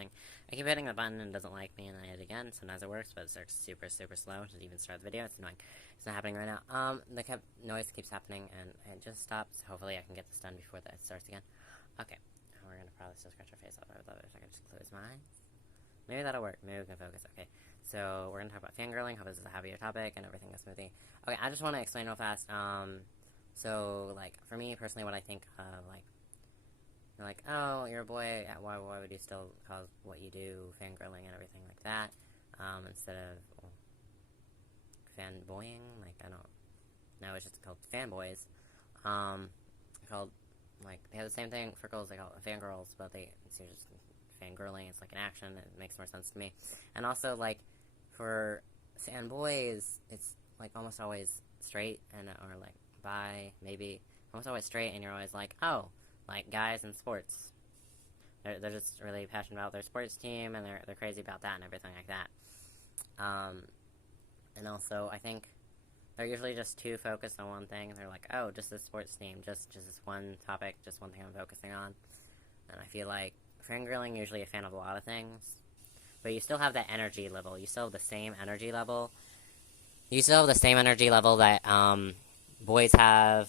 I keep hitting the button and it doesn't like me, and I hit it again. Sometimes it works, but it starts super, super slow to even start the video. It's annoying. It's not happening right now. The noise keeps happening, and it just stops. Hopefully, I can get this done before that starts again. Okay, we're gonna probably still scratch our face off. I would love it if I could just close my eyes. Maybe that'll work. Maybe we can focus. Okay, so we're gonna talk about fangirling. Hope this is a happier topic and everything goes smoothly. Okay, I just want to explain real fast. So like for me personally, what I think, like, oh, you're a boy. Why would you still call what you do fangirling and everything like that? Instead of fanboying, like I don't know. It's just called fanboys. Called like they have the same thing for girls. They call it fangirls, but it's just fangirling. It's like an action. It makes more sense to me. And also like for fanboys, it's like almost always straight and or like bi, maybe almost always straight, and you're always like, oh, like guys in sports. They're just really passionate about their sports team, and they're crazy about that and everything like that. And also, I think they're usually just too focused on one thing. They're like, oh, just this sports team, just this one topic, just one thing I'm focusing on. And I feel like fangirling usually a fan of a lot of things, but you still have that energy level. You still have the same energy level. You still have the same energy level that boys have,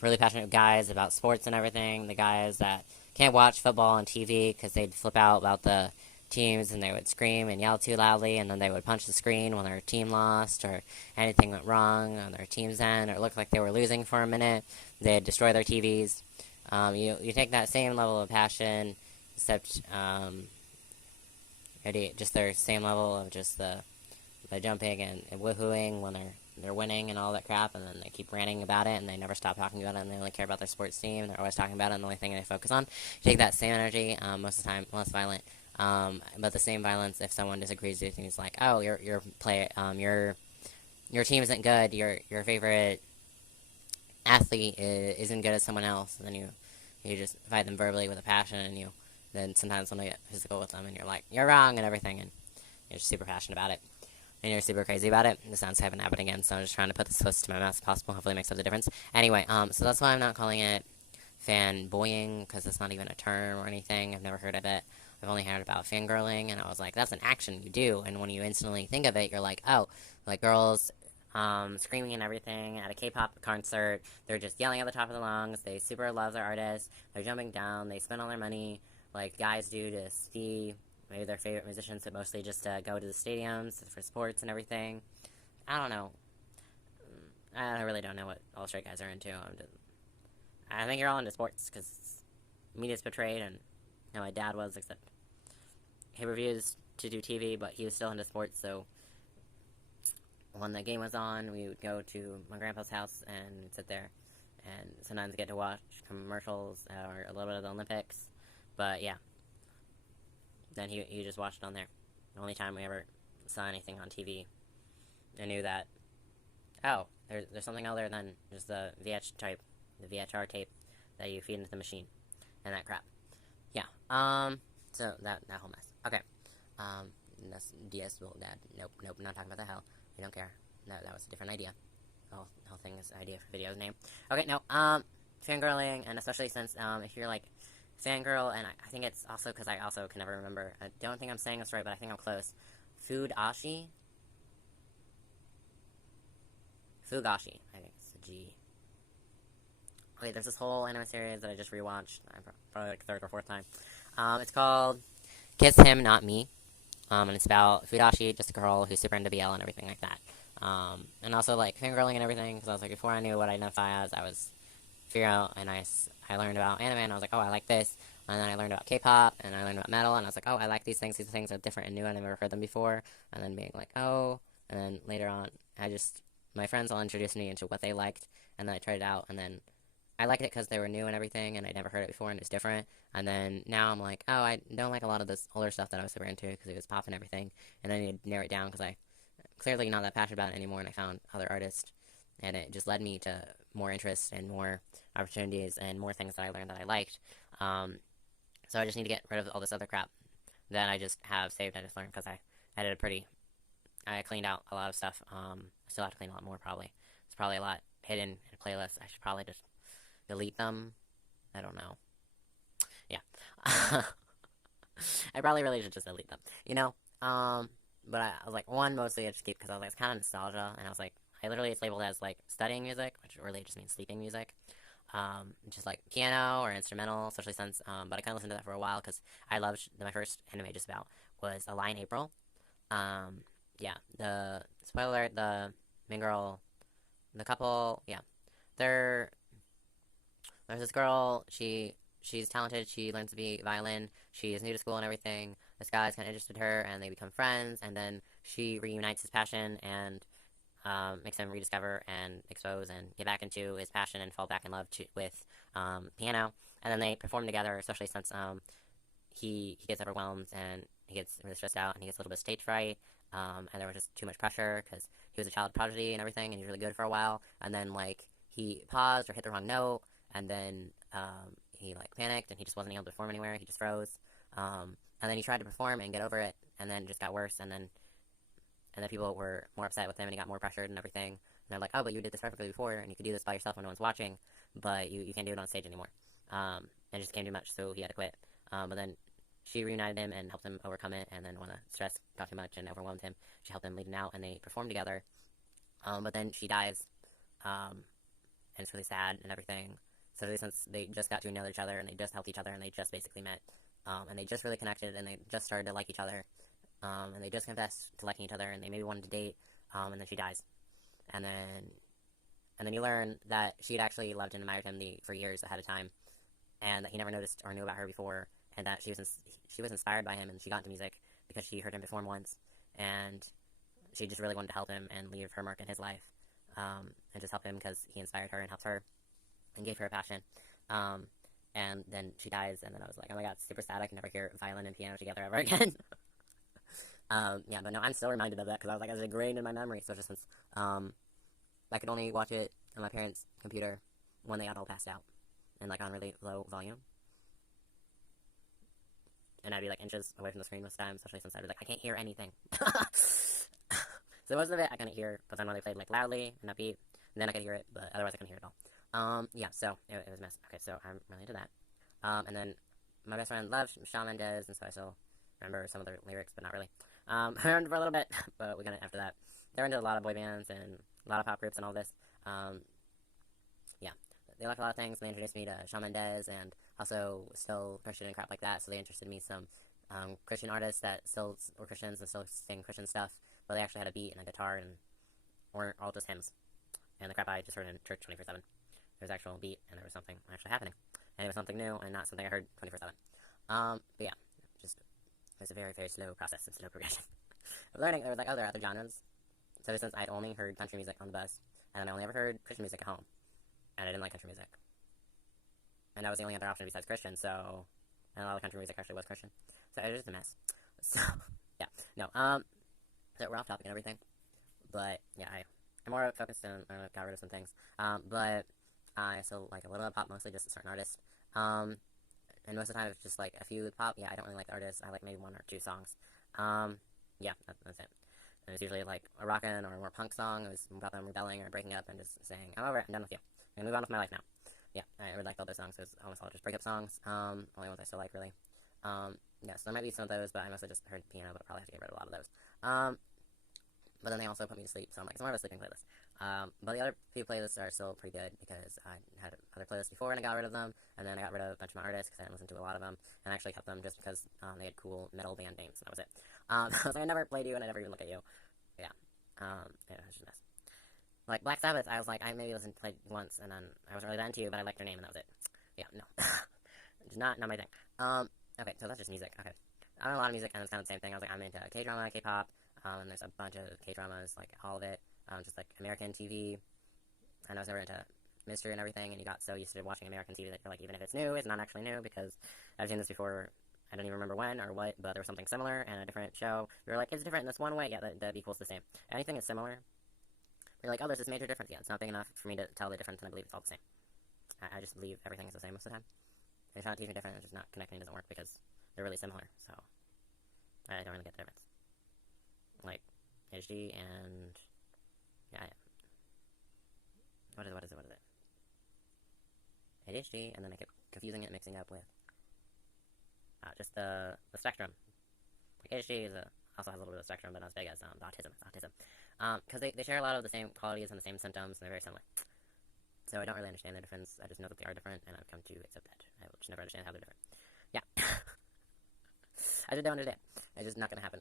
really passionate guys about sports and everything. The guys that can't watch football on TV because they'd flip out about the teams and they would scream and yell too loudly, and then they would punch the screen when their team lost or anything went wrong on their team's end or it looked like they were losing for a minute. They'd destroy their TVs. You take that same level of passion, except just their same level of just the jumping and woohooing when they're winning and all that crap, and then they keep ranting about it, and they never stop talking about it, and they only care about their sports team, and they're always talking about it, and the only thing they focus on. You take that same energy, most of the time, less violent, but the same violence if someone disagrees with you, it's like, oh, your team isn't good, your favorite athlete isn't good as someone else, and then you just fight them verbally with a passion, and then sometimes when they get physical with them, and you're like, you're wrong, and everything, and you're just super passionate about it. And you're super crazy about it. This sounds haven't happened again, so I'm just trying to put this close to my mouth as possible. Hopefully it makes up the difference. Anyway, so that's why I'm not calling it fanboying, because it's not even a term or anything. I've never heard of it. I've only heard about fangirling, and I was like, that's an action you do. And when you instantly think of it, you're like, oh, like girls screaming and everything at a K-pop concert. They're just yelling at the top of their lungs. They super love their artist. They're jumping down. They spend all their money like guys do to see maybe their favorite musicians, but mostly just go to the stadiums for sports and everything. I don't know. I really don't know what all straight guys are into. I think you're all into sports, because media's portrayed, and my dad was, except he refused to do TV, but he was still into sports, so when the game was on, we would go to my grandpa's house and sit there, and sometimes get to watch commercials or a little bit of the Olympics, but yeah. Then he just watched it on there. The only time we ever saw anything on TV. I knew that, oh, there's something other than just the VHR tape that you feed into the machine, and that crap. Yeah, so that whole mess. Okay, that's DS, well, Dad, nope, not talking about the hell. We don't care. No, that was a different idea. The whole thing is idea for video's name. Okay, no, fangirling, and especially since, if you're like, fangirl, and I think it's also because I also can never remember. I don't think I'm saying this right, but I think I'm close. Fugashi? Fugashi, I think it's a G. Okay, there's this whole anime series that I just rewatched, probably like third or fourth time. It's called Kiss Him, Not Me. And it's about Fugashi, just a girl who's super into BL and everything like that. And also like fangirling and everything, because I was like, before I knew what I identify as, I was figuring out, and I learned about anime, and I was like, oh, I like this, and then I learned about K-pop, and I learned about metal, and I was like, oh, I like these things are different and new, and I've never heard them before, and then being like, oh, and then later on, my friends all introduced me into what they liked, and then I tried it out, and then I liked it because they were new and everything, and I'd never heard it before, and it's different, and then now I'm like, oh, I don't like a lot of this older stuff that I was super into, because it was pop and everything, and then I need to narrow it down, because I clearly not that passionate about it anymore, and I found other artists, and it just led me to more interest and more opportunities and more things that I learned that I liked. So I just need to get rid of all this other crap that I just have saved. I just learned because I cleaned out a lot of stuff. I still have to clean a lot more, probably. It's probably a lot hidden in playlists. I should probably just delete them. I don't know. Yeah. I probably really should just delete them, you know? But I was like, one, mostly I just keep, because I was like, it's kind of nostalgia, and I was like, I literally, it's labeled as, like, studying music, which really just means sleeping music. Just like piano or instrumental, especially since, but I kind of listened to that for a while, because I loved, my first anime just about was A Lie in April. Yeah, the, spoiler alert, the main girl, the couple, yeah, they're, there's this girl, she's talented, she learns to be violin, she is new to school and everything, this guy's kind of interested in her, and they become friends, and then she reunites his passion, and makes him rediscover and expose and get back into his passion and fall back in love with piano, and then they perform together, especially since he gets overwhelmed, and he gets really stressed out, and he gets a little bit of stage fright, and there was just too much pressure, because he was a child prodigy and everything, and he was really good for a while, and then, like, he paused or hit the wrong note, and then he, like, panicked, and he just wasn't able to perform anywhere, he just froze, and then he tried to perform and get over it, and then it just got worse, and then people were more upset with him, and he got more pressured and everything. And they're like, oh, but you did this perfectly before, and you could do this by yourself when no one's watching, but you can't do it on stage anymore. And it just became too much, so he had to quit. But then she reunited him and helped him overcome it, and then when the stress got too much and overwhelmed him, she helped him lead him out, and they performed together. But then she dies, and it's really sad and everything. So since they just got to know each other, and they just helped each other, and they just basically met, and they just really connected, and they just started to like each other, and they just confessed to liking each other, and they maybe wanted to date, and then she dies, and then you learn that she had actually loved and admired him for years ahead of time, and that he never noticed or knew about her before, and that she was inspired by him, and she got into music because she heard him perform once, and she just really wanted to help him and leave her mark in his life, and just help him because he inspired her and helped her, and gave her a passion, and then she dies, and then I was like, oh my god, super sad, I can never hear violin and piano together ever again. Yeah, but no, I'm still reminded of that, because I was like, I was ingrained in my memory, especially since, I could only watch it on my parents' computer when they got all passed out, and, like, on really low volume, and I'd be, like, inches away from the screen most of the time, especially since I'd be like, I can't hear anything. So most of it I couldn't hear, but then when they played, like, loudly and upbeat, then I could hear it, but otherwise I couldn't hear it at all. Yeah, so, it was a mess. Okay, so I'm really into that. And then my best friend loved Shawn Mendes, and so I still remember some of the lyrics, but not really. I learned for a little bit, but we got it after that. They were into a lot of boy bands and a lot of pop groups and all this. Yeah, they liked a lot of things, and they introduced me to Shawn Mendes, and also still Christian and crap like that, so they interested me some Christian artists that still were Christians and still sing Christian stuff, but they actually had a beat and a guitar, and weren't all just hymns. And the crap I just heard in church 24/7. There was actual beat, and there was something actually happening. And it was something new, and not something I heard 24/7. But yeah, just, it was a very, very slow process and slow progression. Learning, there was like, oh, there are other genres. So since I'd only heard country music on the bus, and I only ever heard Christian music at home, and I didn't like country music. And that was the only other option besides Christian, so, and a lot of country music actually was Christian. So it was just a mess. So, yeah, no, so we're off topic and everything, but, yeah, I'm more focused on, I got rid of some things, but I still like a little bit of pop, mostly just a certain artist, and most of the time it's just like a few pop, yeah, I don't really like the artists, I like maybe one or two songs, yeah, that's it. And it's usually like a rockin' or a more punk song, it was about them rebelling or breaking up and just saying, I'm over it, I'm done with you, I'm gonna move on with my life now. Yeah, I really liked all those songs, it was almost all just breakup songs, only ones I still like, really. Yeah, so there might be some of those, but I mostly just heard piano, but I'll probably have to get rid of a lot of those. But then they also put me to sleep, so I'm like, it's more of a sleeping playlist. But the other few playlists are still pretty good, because I had other playlists before, and I got rid of them, and then I got rid of a bunch of my artists, because I didn't listen to a lot of them, and I actually kept them just because, they had cool metal band names, and that was it. I was like, I never played you, and I never even look at you. Yeah. Yeah, it was just a mess. Like, Black Sabbath, I was like, I maybe listened, played once, and then I wasn't really that into you, but I liked their name, and that was it. Yeah, no. Just not my thing. Okay, so that's just music, okay. I don't know a lot of music, and it's kind of the same thing. I was like, I'm into K-drama, K-pop, and there's a bunch of K-dramas, like, all of it, just, like, American TV, and I was never into mystery and everything, and you got so used to watching American TV that you're like, even if it's new, it's not actually new, because I've seen this before, I don't even remember when or what, but there was something similar, and a different show, you're like, it's different in this one way, yeah, that equals the same. Anything is similar, you're like, oh, there's this major difference, yeah, it's not big enough for me to tell the difference, and I believe it's all the same. I just believe everything is the same most of the time. If it's not teaching different, it's just not connecting, it doesn't work, because they're really similar, so I don't really get the difference. Like, HD and, yeah, what is it? ADHD, and then I kept confusing it, mixing it up with, just the spectrum, Like ADHD also has a little bit of spectrum, but not as big as autism. Because they share a lot of the same qualities and the same symptoms, and they're very similar. So I don't really understand their difference. I just know that they are different, and I've come to accept that. I will just never understand how they're different. Yeah. I just don't understand. It's just not going to happen.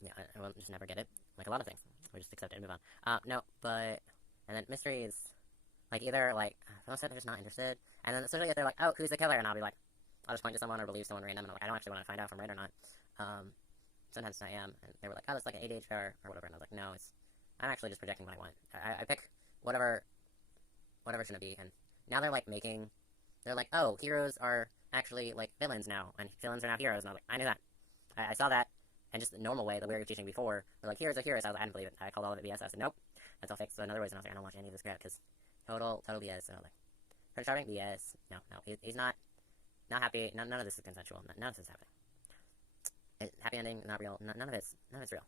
Yeah, I will just never get it. Like a lot of things. We just accept it and move on. No, but... And then mysteries... Like, either, like, for most of they're just not interested. And then especially if they're like, oh, who's the killer? And I'll be like, I'll just point to someone or believe someone random. And I'm like, I don't actually want to find out if I'm right or not. Sometimes I am. And they were like, oh, it's like an ADHD or whatever. And I was like, no, I'm actually just projecting what I want. I pick whatever shouldn't be. And now they're, like, they're like, oh, heroes are actually, like, villains now. And villains are now heroes. And I was like, I knew that. I saw that. And just the normal way, the way you were teaching before, they're like, heroes are heroes. I didn't believe it. I called all of it BS. I said, nope. That's all fake. So another reason I was like, I don't watch any of this crap, because total BS. So, like, Prince Charming, BS. No, he's not happy. None of this is consensual. None of this is happening. Happy ending, not real. None of it's real.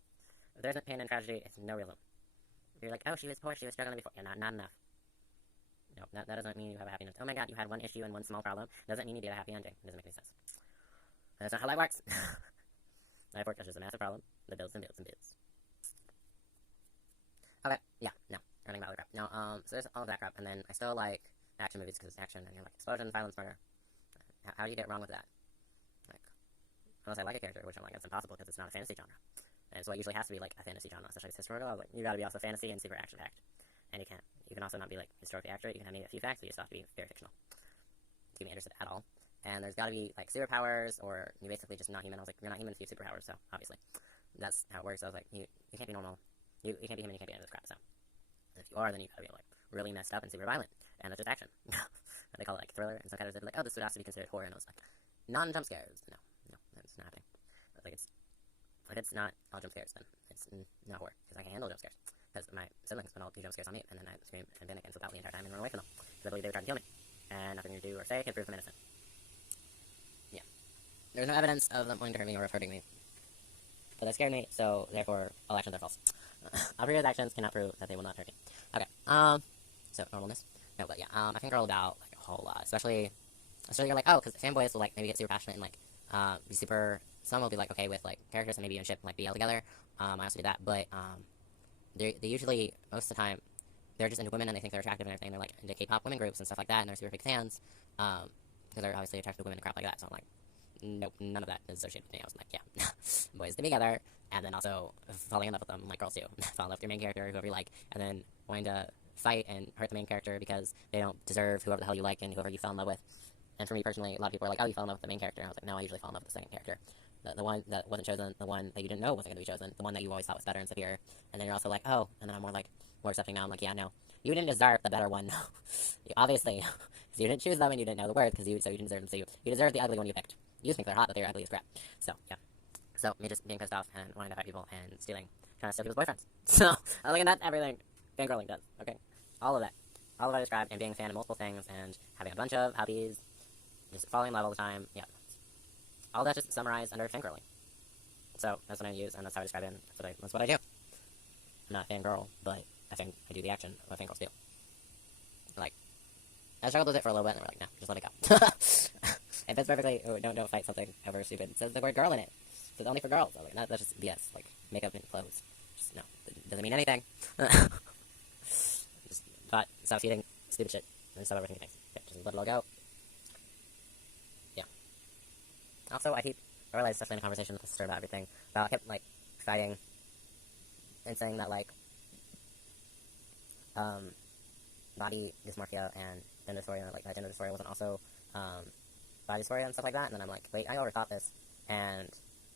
If there isn't pain and tragedy, it's no realism. If you're like, oh, she was poor, she was struggling before. Yeah, not enough. No, that doesn't mean you have a happy ending. Oh my god, you had one issue and one small problem. Doesn't mean you get a happy ending. It doesn't make any sense. That's not how life works. Life works is just a massive problem that builds and builds and builds. Okay, yeah, no. Running about the crap. No, so there's all of that crap, and then I still like action movies because it's action, and you're like, explosions, violence, murder. How do you get wrong with that? Like, unless I like a character, which I'm like, that's impossible because it's not a fantasy genre. And so it usually has to be like a fantasy genre, especially it's historical. I was like, you gotta be also fantasy and super action packed. And you can also not be like historically accurate, you can have maybe a few facts, but you just have to be very fictional. To keep me interested at all. And there's gotta be like superpowers, or you're basically just not human. I was like, you're not human if you have superpowers, so obviously. That's how it works. I was like, you can't be normal. You can't be human, you can't be any of this crap, so. And if you are, then you gotta be like really messed up and super violent. And that's just action. And they call it like thriller, and some kind of like, oh, this would have to be considered horror, and I was like, non-jump scares. No, that's not happening. But like it's not all jump scares, then it's not horror, because I can handle jump scares. Because my siblings would all do jump scares on me, and then I'd scream and panic and flip out the entire time and run away from them. Because I believe they were trying to kill me. And nothing to do or say can prove them innocent. Yeah. There's no evidence of them wanting to hurt me or of hurting me. But they scared me, so therefore all actions are false. All previous actions cannot prove that they will not hurt me. Okay, so normalness. No, but yeah, I think all about like a whole lot, especially you're like, oh, because fanboys will like maybe get super passionate and like be super. Some will be like okay with like characters and maybe even ship like BL together. I also do that, but they usually most of the time they're just into women and they think they're attractive and everything. They're like into K-pop women groups and stuff like that, and they're super big fans because they're obviously attracted to women and crap like that. So I'm like, nope, none of that is associated with me. I was like, yeah, boys get together, and then also falling in love with them like girls do. Fall in love with your main character, whoever you like, and then wanting to fight and hurt the main character because they don't deserve whoever the hell you like and whoever you fell in love with. And for me personally, a lot of people are like, oh, you fell in love with the main character. And I was like, no, I usually fall in love with the second character. The one that wasn't chosen, the one that you didn't know wasn't going to be chosen, the one that you always thought was better and superior. And then you're also like, oh, and then I'm more accepting now. I'm like, yeah, no, you didn't deserve the better one. You, obviously, you didn't choose them and you didn't know the words, so you didn't deserve them. So you deserve the ugly one you picked. You think they're hot, but they're ugly as crap. So, yeah. So, me just being pissed off and wanting to fight people and trying to steal people's boyfriends. So, other than that, everything fangirling does, okay? All of that. All of that I described, and being a fan of multiple things, and having a bunch of hobbies, just falling in love all the time, yeah. All that just summarized under fangirling. So, that's what I use, and that's how I describe it, and that's what I do. I'm not a fangirl, but I do the action of what fangirls do. Like, I struggled with it for a little bit, and we're like, no, just let it go. If it's perfectly, don't fight something ever stupid. It says the word girl in it. It says only for girls. I was like, no, that's just BS. Like, makeup and clothes. Just, no, it doesn't mean anything. Just stop feeding stupid shit and stop overthinking things. Yeah, just let it all go. Yeah. Also, I realized, especially in a conversation with my sister about everything, I kept, like, fighting and saying that, like, body dysmorphia and gender dysphoria, like, gender dysphoria wasn't also, body dysphoria and stuff like that, and then I'm like, wait, I overthought this, and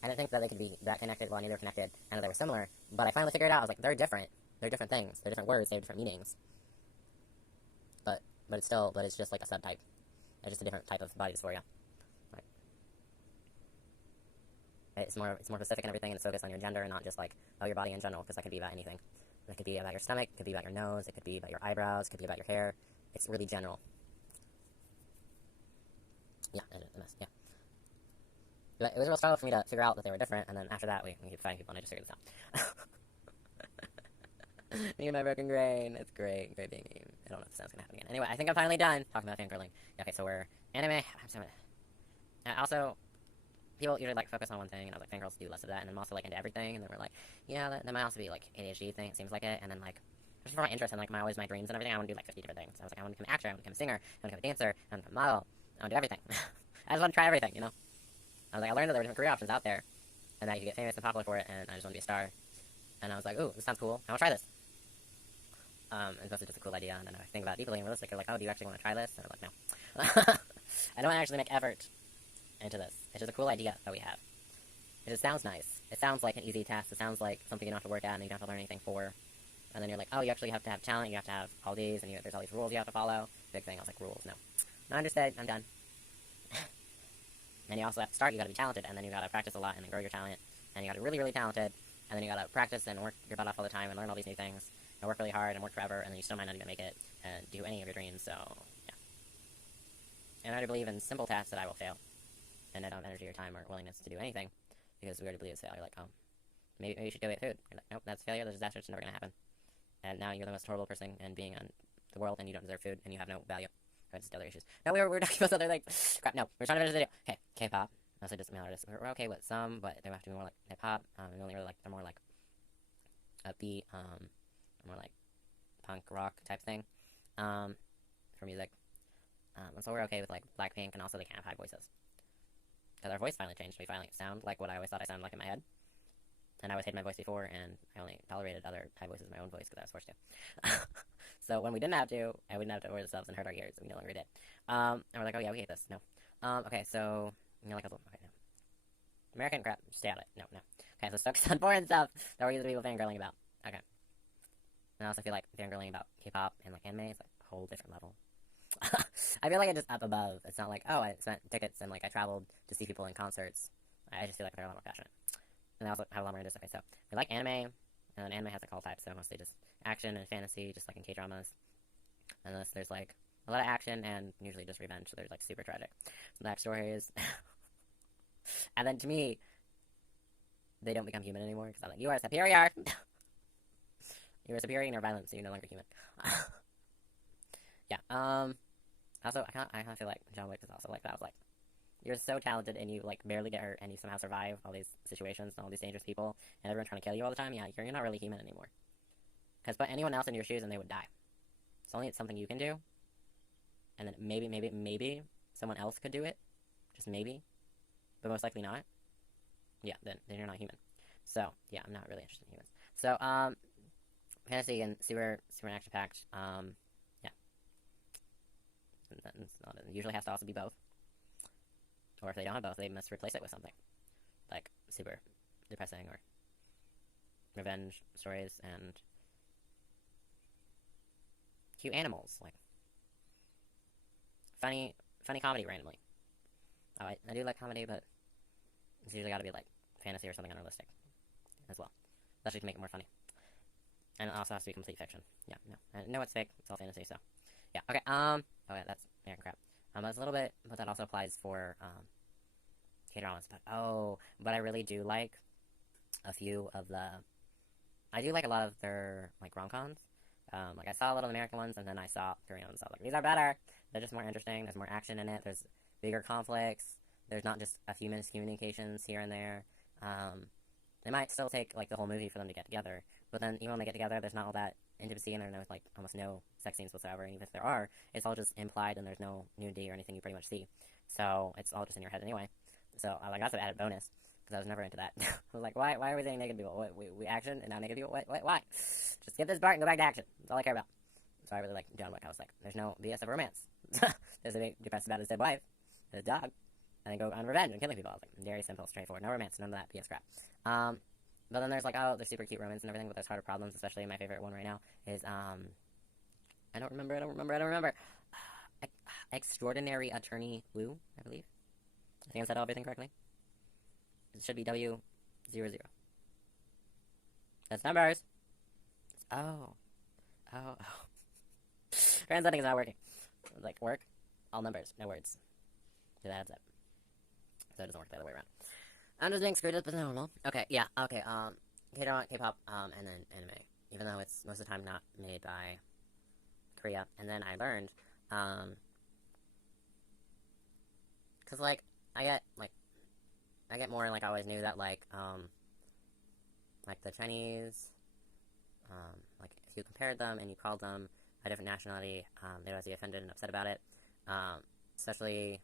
I didn't think that they could be that connected, well, I knew they were connected, and that they were similar, but I finally figured it out. I was like, they're different things, they're different words, they have different meanings, but it's just like a subtype, it's just a different type of body dysphoria, like, it's more specific and everything, and it's focused on your gender, and not just like, oh, your body in general, because that could be about anything. It could be about your stomach, it could be about your nose, it could be about your eyebrows, it could be about your hair, it's really general. Yeah, a mess, yeah. But it was a real struggle for me to figure out that they were different, and then after that, we keep fighting people, and I just figured this out. Me and my broken brain, it's great being me. I don't know if that's gonna happen again. Anyway, I think I'm finally done talking about fangirling. Okay, so we're anime. Also, people usually, like, focus on one thing, and I was like, fangirls do less of that, and I'm also, like, into everything, and then we're like, yeah, that might also be, like, ADHD thing, it seems like it, and then, like, just for my interest and, like, my dreams and everything, I want to do, like, 50 different things. I was like, I want to become an actor, I want to become a singer, I want to become a dancer, I want to become a model, I want to do everything. I just want to try everything, you know? I was like, I learned that there were different career options out there, and that you could get famous and popular for it, and I just want to be a star. And I was like, ooh, this sounds cool, I want to try this. And it's just a cool idea, and then I think about it deeply and realistic, they're like, oh, do you actually want to try this? And I'm like, no. I don't actually make effort into this. It's just a cool idea that we have. It just sounds nice. It sounds like an easy task. It sounds like something you don't have to work at and you don't have to learn anything for. And then you're like, oh, you actually have to have talent, you have to have all these, and there's all these rules you have to follow. Big thing, I was like, rules, no. No, understood, I'm done. And you also have to start, you gotta be talented, and then you gotta practice a lot and then grow your talent. And you gotta be really, really talented, and then you gotta practice and work your butt off all the time and learn all these new things. And work really hard and work forever, and then you still might not even make it and do any of your dreams, so, yeah. And I already believe in simple tasks that I will fail. And I don't have energy or time or willingness to do anything, because we already believe it's failure. Like, oh, maybe you should go get food. You're like, nope, that's failure, that's disaster, it's never gonna happen. And now you're the most horrible person in being on the world, and you don't deserve food, and you have no value. Or just other issues. No, we were talking about other, like, crap, no, we're trying to finish the video. Okay, K-pop. Also just male artists. We're okay with some, but they have to be more like hip-hop. We only really like, they're more like upbeat, more like punk rock type thing, for music. And so we're okay with, like, Blackpink, and also they can't have high voices. Because our voice finally changed. We finally sound like what I always thought I sounded like in my head. And I always hated my voice before, and I only tolerated other high voices in my own voice because I was forced to. So when we didn't have to, and we didn't have to worry ourselves and hurt our ears, we no longer did. And we're like, oh yeah, we hate this. No. Okay, so, you know, like, okay, no. American crap, stay out of it. No, no. Okay, so let's focus on foreign stuff that we're used to people fangirling about. Okay. And I also feel like fangirling about K-pop and, like, anime is, like, a whole different level. I feel like it's just up above. It's not like, oh, I spent tickets and, like, I traveled to see people in concerts. I just feel like they're a lot more passionate. And I also have a lot more interest. Okay, so we like anime, and anime has, like, all types, so mostly just action and fantasy, just like in K-dramas. Unless there's, like, a lot of action and usually just revenge, so there's, like, super tragic backstories. And then to me, they don't become human anymore, because I'm like, you are superior! You are superior in your violence, so you're no longer human. Yeah, also, I kind of feel like John Wick is also like that. I was like, you're so talented, and you, like, barely get hurt, and you somehow survive all these situations and all these dangerous people, and everyone's trying to kill you all the time. Yeah, you're not really human anymore. Because put anyone else in your shoes and they would die. It's only something you can do, and then maybe someone else could do it. Just maybe. But most likely not. Yeah, then you're not human. So, yeah, I'm not really interested in humans. So, fantasy and super action-packed, yeah. It usually has to also be both. Or if they don't have both, they must replace it with something. Like, super depressing, or revenge stories, and cute animals, like, funny comedy randomly. Oh, I do like comedy, but it's usually gotta be, like, fantasy or something unrealistic as well. Especially to make it more funny. And it also has to be complete fiction. Yeah, no. I know it's fake, it's all fantasy, so. Yeah, okay, okay, that's American crap. That's a little bit, but that also applies for, K-dramas. But I really do like a few of I do like a lot of their, like, rom-coms. Like, I saw a lot of American ones, and then I saw Korean ones. I was like, these are better. They're just more interesting. There's more action in it. There's bigger conflicts. There's not just a few minutes communications here and there. They might still take, like, the whole movie for them to get together. But then, even when they get together, there's not all that intimacy, and there's no, like, almost no sex scenes whatsoever. And even if there are, it's all just implied, and there's no nudity or anything you pretty much see. So, it's all just in your head anyway. So, like, that's an added bonus, because I was never into that. I was like, why are we saying naked people? What, we action, and now naked people? Why? Just skip this part and go back to action. That's all I care about. So I really like John Wick. I was like, there's no BS of romance. There's a big depressed about his dead wife, his dog, and then go on revenge and killing people. I was like, very simple, straightforward. No romance, none of that BS crap. But then there's, like, oh, there's super cute romance and everything, but there's harder problems, especially my favorite one right now is, I don't remember. Extraordinary Attorney Woo, I believe. I think I said everything correctly. It should be W00. That's numbers. Oh. Translating is not working. Like, work, all numbers, no words. So that adds up. So it doesn't work the other way around. I'm just being screwed up as normal. Okay, yeah, okay, K-drama, K-pop, and then anime. Even though it's most of the time not made by Korea. And then I learned, cause, like, I get, like, I get more, like, I always knew that, like the Chinese, like, if you compared them and you called them a different nationality, they'd always be offended and upset about it, especially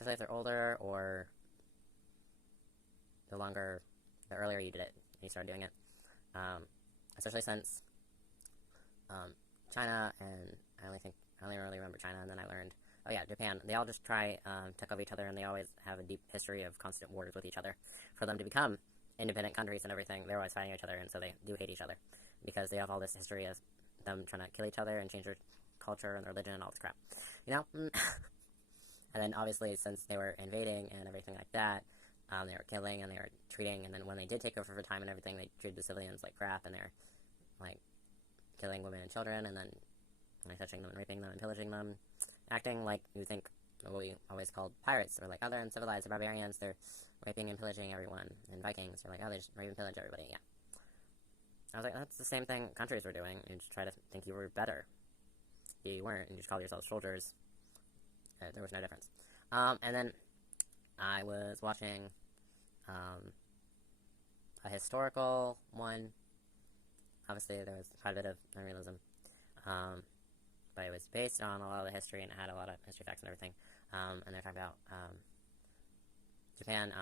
if they're older, or the earlier you did it, you started doing it, especially since, China, and I only really remember China, and then I learned, oh yeah, Japan, they all just try, to cover each other, and they always have a deep history of constant wars with each other. For them to become independent countries and everything, they're always fighting each other, and so they do hate each other, because they have all this history of them trying to kill each other and change their culture and their religion and all this crap, you know? And then, obviously, since they were invading and everything like that, they were killing and they were treating, and then when they did take over for time and everything, they treated the civilians like crap, and they were, like, killing women and children, and then, like, touching them and raping them and pillaging them, acting like you think what we always called pirates. They're like, oh, they're uncivilized, they're barbarians, they're raping and pillaging everyone. And Vikings, they're like, oh, they just rape and pillage everybody, yeah. I was like, that's the same thing countries were doing. You just try to think you were better. You weren't, and you just called yourselves soldiers. There was no difference. And then I was watching a historical one. Obviously, there was quite a bit of unrealism, but it was based on a lot of the history, and it had a lot of history facts and everything. And they're talking about Japan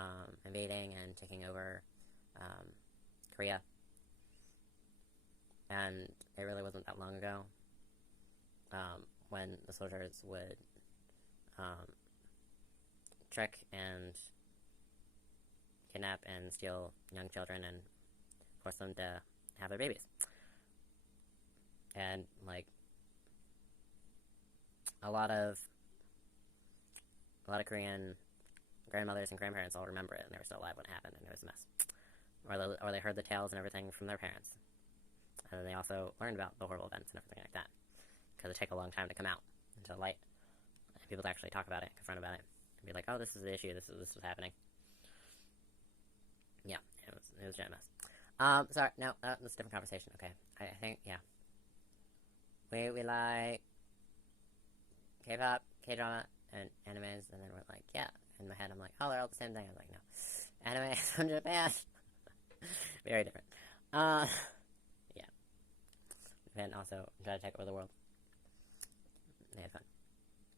invading and taking over Korea, and it really wasn't that long ago when the soldiers would trick and kidnap and steal young children and force them to have their babies. And, like, a lot of Korean grandmothers and grandparents all remember it, and they were still alive when it happened, and it was a mess. Or they heard the tales and everything from their parents. And then they also learned about the horrible events and everything like that, because it take a long time to come out into light, and people to actually talk about it, confront about it, and be like, oh, this is the issue, this was happening. Yeah, it was a giant mess. Sorry, no, that's a different conversation. Okay, I think, yeah. We like K-pop, K-drama, and animes, and then we're like, yeah. In my head, I'm like, oh, they're all the same thing. I'm like, no. Anime is from Japan. Very different. Yeah. Japan also tried to take over the world. They had fun.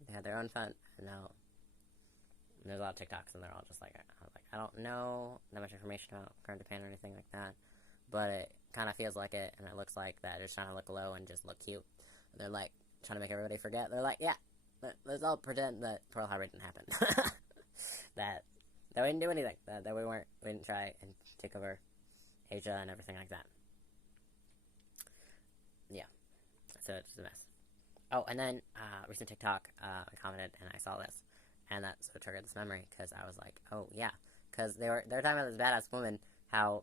They had their own fun, and now there's a lot of TikToks, and they're all just like, I don't know that much information about current Japan or anything like that, but it kind of feels like it, and it looks like that. They're just trying to look low and just look cute. And they're like trying to make everybody forget. They're like, yeah, let's all pretend that Pearl Harbor didn't happen. that we didn't do anything. That we didn't try and take over Asia and everything like that. Yeah, so it's just a mess. Oh, and then recent TikTok, I commented and I saw this, and that so triggered this memory, because I was like, oh yeah, because they were talking about this badass woman, how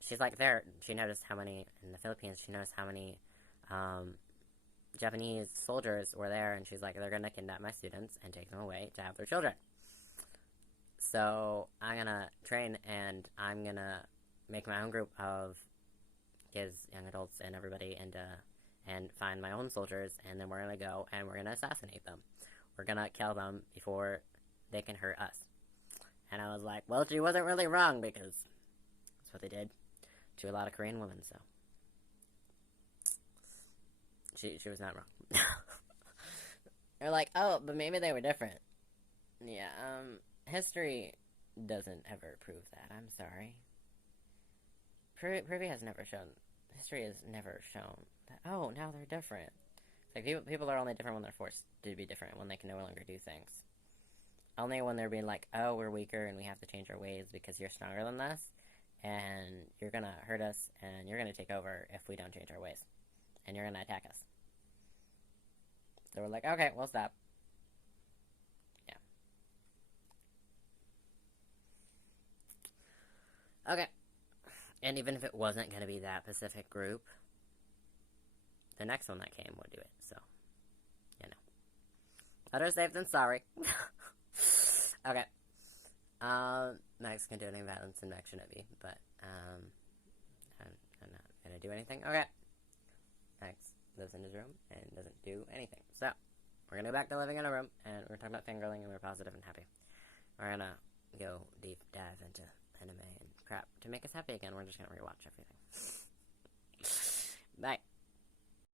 she's like she noticed how many in the Philippines, she noticed how many Japanese soldiers were there, and she's like, they're gonna kidnap my students and take them away to have their children. So I'm gonna train, and I'm gonna make my own group of kids, young adults, and everybody, and find my own soldiers, and then we're gonna go and we're gonna assassinate them. We're gonna kill them before they can hurt us. And I was like, well, she wasn't really wrong, because that's what they did to a lot of Korean women, so she was not wrong. They're like, oh, but maybe they were different. Yeah, history doesn't ever prove that. I'm sorry. History has never shown that, oh, now they're different. It's like, people are only different when they're forced to be different, when they can no longer do things. Only when they're being like, oh, we're weaker and we have to change our ways because you're stronger than us, and you're gonna hurt us, and you're gonna take over if we don't change our ways, and you're gonna attack us. So we're like, okay, we'll stop. Yeah. Okay. And even if it wasn't gonna be that Pacific group, the next one that came would do it, so, you know. Better safe than sorry. Okay. Max can do anything violence, and Max shouldn't be, but, I'm not gonna do anything. Okay. Max lives in his room and doesn't do anything. So, we're gonna go back to living in a room, and we're talking about fangirling, and we're positive and happy. we're gonna go deep dive into anime and crap to make us happy again. We're just gonna rewatch everything. Bye.